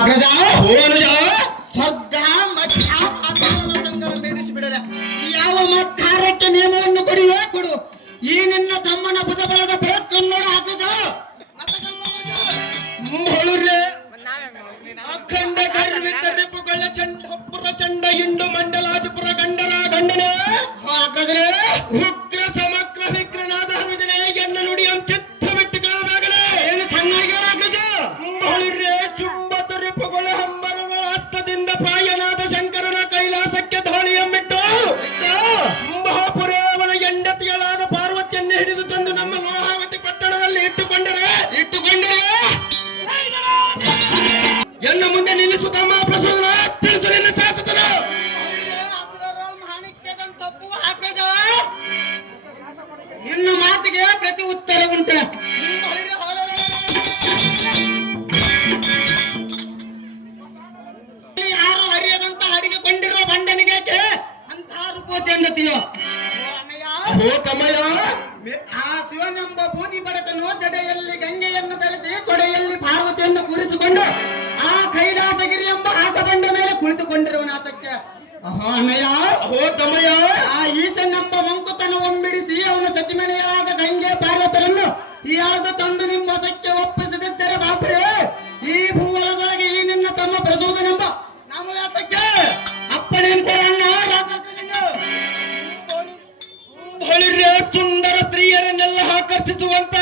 ಅಗ್ರಜ ಓ ಅನುಜ ಸ್ವರ್ಗ ಮಧ್ಯ ಪಾತಾಳದಂಗಳ ಭೇದಿಸಿ ಬಿಡದ, ಯಾವ ಮತ್ತಾರಕ್ಕೆ ನಿಯಮವನ್ನು ಕೊಡಿಯೇ ಕೊಡು. ಈ ನಿನ್ನ ತಮ್ಮನ ಭುಜಬಲದ ಪರಕ್ಕನ್ನು ನೋಡ ಅಗ್ರಜ ಅಖಂಡ ಗರ್ವಿತ ರಿಪುಗಳ ಚಂಡ ಚಂಡ ಹಿಂಡು ಇಟ್ಟುಕೊಂಡರೆ ಇಟ್ಟುಕೊಂಡರೆ. ಎನ್ನ ಮುಂದೆ ನಿಲ್ಲಿಸುತ್ತಮ್ಮ ಪ್ರಸೋದನ ತಿಳಿಸು ನಿನ್ನ ಶಾಸಕರು ನಿನ್ನ ಮಾತಿಗೆ ಪ್ರತಿ ಉತ್ತರ ಉಂಟು. ಯಾರು ಅಡಿಗೆಕೊಂಡಿರೋ ಬಂಡನಿಗೆ ಅಂತ ರೂಪೋತಿ ಅಂದತೀಯೋ ಓ ತಮ್ಮಯ್ಯ. ಆ ಶಿವನೆಂಬ ಬೂದಿ ಬಡಕನು ಓ ತಮ್ಮಯ್ಯ ಆ ಈಶನೆಂಬ ಮಂಕುತನ ಒಮ್ಮಿಡಿಸಿ ಅವನ ಸತಿಮಣಿಯಾದ ಗಂಗೆ ಪಾರ್ವತರನ್ನು ಯಾವುದು ತಂದು ನಿಮ್ಮ ವಶಕ್ಕೆ ಒಪ್ಪಿಸದಿದ್ದರೆ ಬಾಪರೇ ಈ ಭೂವಲದೊಳಗೆ ಈ ನಿನ್ನ ತಮ್ಮ ಪ್ರಸೂದನೆಂಬ ನಾಮವ್ಯಾತಕ್ಕೆ ಅಪ್ಪಣೆ ಕೊಡಣ್ಣ ಸುಂದರ ಸ್ತ್ರೀಯರನ್ನೆಲ್ಲ ಆಕರ್ಷಿಸುವಂತ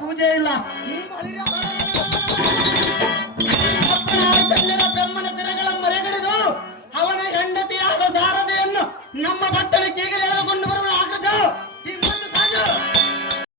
ಪೂಜೆ ಇಲ್ಲ. ಬ್ರಹ್ಮನ ಸಿರಗಳ ಮರೆಗಡೆದು ಅವನ ಹೆಂಡತಿಯಾದ ಸಾರದೆಯನ್ನು ನಮ್ಮ ಬಟ್ಟಲಿಕ್ಕೆ